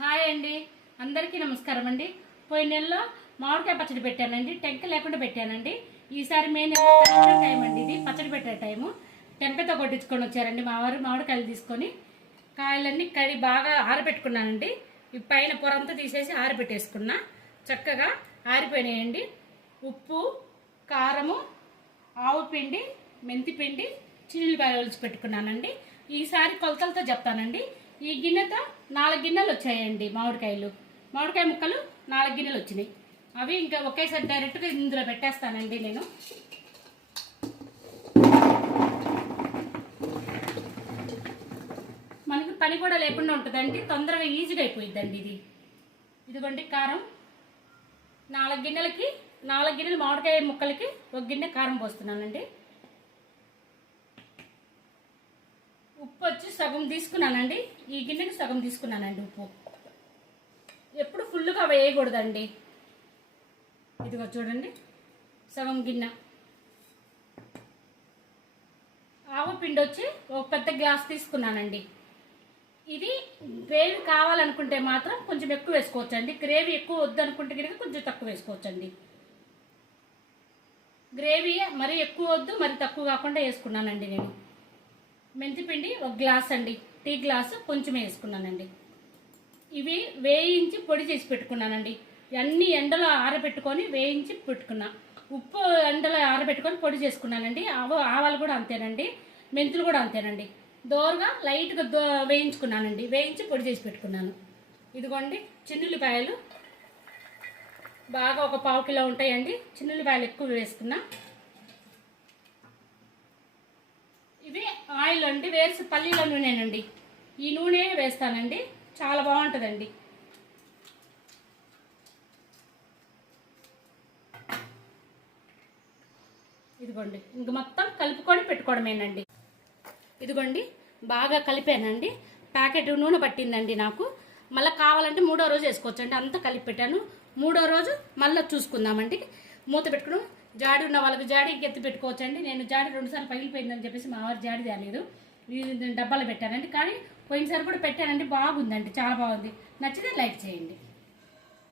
Hi అండి, అందరికీ నమస్కారం అండి. పోయిన నెలలో మామిడికాయ పచ్చడి పెట్టానండి, టెంక లేకుండా పెట్టానండి. ఈసారి మే నెల టైం అండి, ఇది పచ్చడి పెట్టే టైము. టెంకతో కొట్టించుకొని వచ్చారండి మా వారు. మామిడికాయలు తీసుకొని కాయలన్నీ బాగా ఆరబెట్టుకున్నానండి. ఈ పైన పొరంతా తీసేసి ఆరబెట్టేసుకున్నా. చక్కగా ఆరిపోయినాయండి. ఉప్పు, కారము, ఆవు పిండి, మెంతి పిండి, చిల్లిపాయలు ఒలిచి పెట్టుకున్నానండి. ఈసారి కొలతలతో చెప్తానండి. ఈ గిన్నెతో 4 గిన్నెలు వచ్చాయండి. మామిడికాయ ముక్కలు 4 గిన్నెలు వచ్చినాయి. అవి ఇంకా ఒకేసారి డైరెక్ట్గా ఇందులో పెట్టేస్తానండి నేను. మనకి పని కూడా లేకుండా ఉంటుందండి, తొందరగా ఈజీగా అయిపోయిద్దండి ఇది. ఇదిగోండి కారం. 4 గిన్నెలకి 4 గిన్నెలు మామిడికాయ ముక్కలకి 1 గిన్నె కారం పోస్తున్నానండి. ఉప్పు వచ్చి సగం తీసుకున్నానండి. ఈ గిన్నెకి సగం తీసుకున్నానండి ఉప్పు. ఎప్పుడు ఫుల్గా వేయకూడదండి. ఇదిగో చూడండి, సగం గిన్నె. ఆవు పిండి వచ్చి ఒక పెద్ద గ్లాస్ తీసుకున్నానండి. ఇది గ్రేవీ కావాలనుకుంటే మాత్రం కొంచెం ఎక్కువ వేసుకోవచ్చండి. గ్రేవీ ఎక్కువ వద్దనుకుంటే కనుక కొంచెం తక్కువ వేసుకోవచ్చండి. గ్రేవీ మరీ ఎక్కువ వద్దు, మరి తక్కువ కాకుండా వేసుకున్నానండి నేను. మెంతిపిండి 1 గ్లాస్ అండి, టీ గ్లాసు కొంచెం వేసుకున్నానండి. ఇవి వేయించి పొడి చేసి పెట్టుకున్నానండి. అన్నీ ఎండలో ఆరబెట్టుకొని వేయించి పెట్టుకున్నా. ఉప్పు ఎండలో ఆరబెట్టుకొని పొడి చేసుకున్నానండి. ఆవాలు కూడా అంతేనండి, మెంతులు కూడా అంతేనండి. దోరగా లైట్గా వేయించుకున్నానండి, వేయించి పొడి చేసి పెట్టుకున్నాను. ఇదిగోండి చిన్నుల్లిపాయలు బాగా ఒక 1/4 కిలో ఉంటాయండి. చిన్నుల్లిపాయలు ఎక్కువ వేసుకున్నా. ఇవి ఆయిల్ అండి, పల్లీల నూనెనండి. ఈ నూనె వేస్తానండి, చాలా బాగుంటుందండి. ఇదిగోండి ఇంక మొత్తం కలుపుకొని పెట్టుకోవడమేనండి. ఇదిగోండి బాగా కలిపానండి. ప్యాకెట్ నూనె పట్టిందండి నాకు. మళ్ళీ కావాలంటే 3వ రోజు వేసుకోవచ్చండి. అంతా కలిపి పెట్టాను. 3వ రోజు మళ్ళీ చూసుకుందామండి. మూత పెట్టుకుని జాడి ఉన్న వాళ్ళకి జాడి ఎత్తి పెట్టుకోవచ్చండి. నేను జాడి 2 సార్లు పగిలిపోయిందని చెప్పేసి మా వారు జాడి తేలేదు, డబ్బాలో పెట్టానండి. కానీ పోయినసారి కూడా పెట్టానండి, బాగుందండి, చాలా బాగుంది. నచ్చితే లైక్ చేయండి.